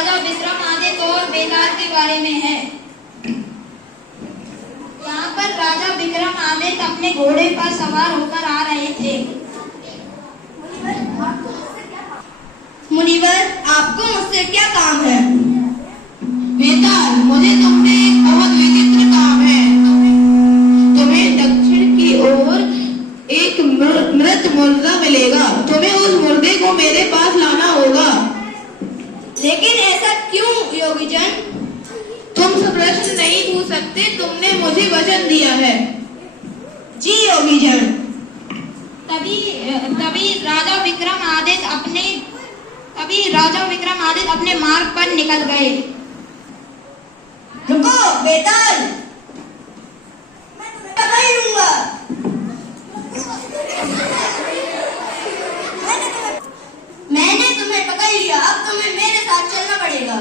राजा विक्रमादित्य और बेताल के बारे में है। यहाँ पर राजा विक्रमादित्य अपने घोड़े पर सवार होकर आ रहे थे। मुनिवर, आपको मुझसे क्या काम है? बेताल, मुझे तुमसे एक बहुत विचित्र काम है। तुम्हें दक्षिण की ओर एक मृत मुर्दा मिलेगा। तुम्हें उस मुर्दे को मेरे पास लाना होगा। लेकिन ऐसा क्यों योगीजन? तुम सब प्रश्न नहीं पूछ सकते। तुमने मुझे वचन दिया है। जी योगीजन। तभी राजा विक्रमादित्य अपने मार्ग पर निकल गए। रुको बेताल, मैं तुम्हें पकड़ लूंगा। मैंने तुम्हें पकड़ लिया, अब तुम्हें मेरे साथ चलना पड़ेगा।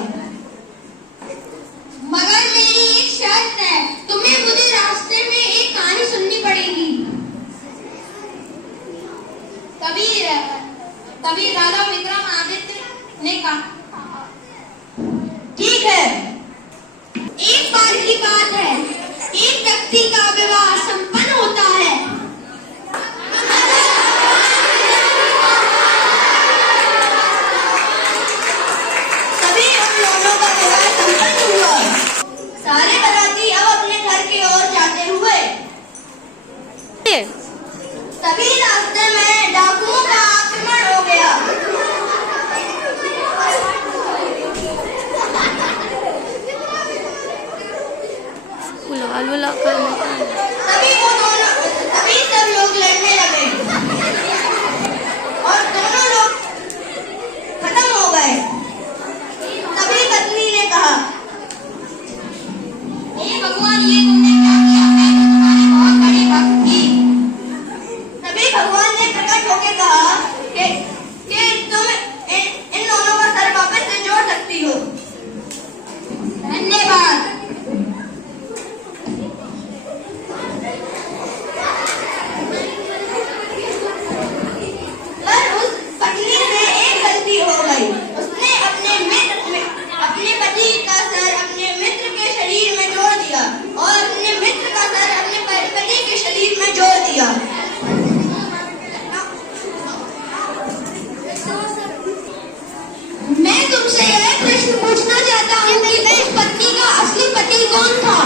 मगर मेरी एक शर्त है, तुम्हें मुझे रास्ते में एक कहानी सुननी पड़ेगी। तभी राजा विक्रमादित्य ने कहा, ठीक है। एक बार की बात है, एक व्यक्ति का विवाह संपन्न होता है। तभी उन दोनों का विवाह संपन्न हुआ। सारे बाराती अब अपने घर की ओर जाते हुए तभी रास्ते में डाकुओं का आक्रमण हो गया। तभी सब लोग लड़ने लगे और दोनों लोग खत्म हो गए। तभी पत्नी ने कहा, हे भगवान, ये तुमने क्या किया? मैं तो तुम्हारी बहुत बड़ी भक्त थी। तभी भगवान ने प्रकट होकर कहा कि तुम इन दोनों का सर वापस से जोड़ सकती हो। धन्यवाद। पर उस पत्नी से एक गलती हो गई। उसने अपने पति का सर अपने मित्र के शरीर में जोड़ दिया और अपने मित्र का सर अपने पति के शरीर में जोड़ दिया। मैं तुमसे यह प्रश्न पूछना चाहता हूँ कि उस पत्नी का असली पति कौन था?